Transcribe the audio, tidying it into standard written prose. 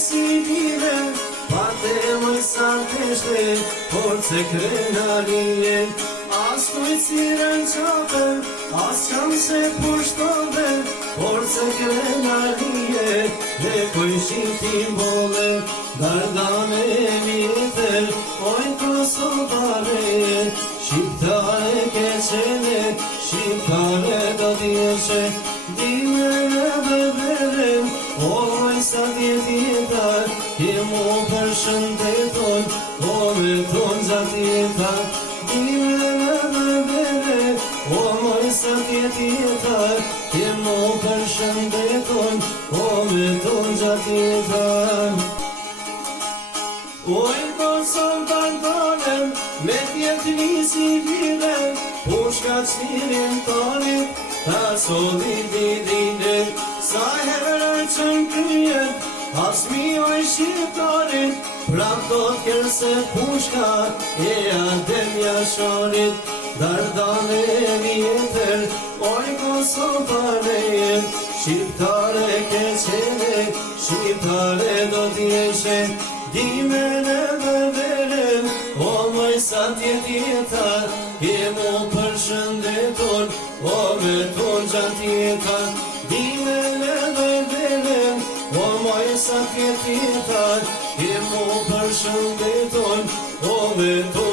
si vire, pate më sa teshte, por se krenarije. As kujtësiren qape, as qam se pushtove, por se krenarije, dhe kujshin tim bole, dardane vjeter, oj Kosovare, shqiptare ke qene, shqiptare do t'jeshe, dime në beberem, oj sa tjetjetar, kemo për shëndeton, o me ton gjatë jetar, dime në beberem, oj sa tjetjetar, kemo për shëndeton, o me ton gjatë jetar. Oj Kosovë bardolem, me tjetë nisi vire, pushka qtirin tonit, ta soli didine, sa herë që m'kryet, as mi oj shqiptarit, prap do t'kjerë se pushka, e adem jashorit, dardane vjetër, oj Kosovare, shqiptare ke qene, shqiptare do t'jeshe, dime në beberem, o moj sa tjetjetar, kemo për shëndeton, o me ton gjatë jetar, dime në beberem, o moj sa tjetjetar, kemo për shëndeton, o me ton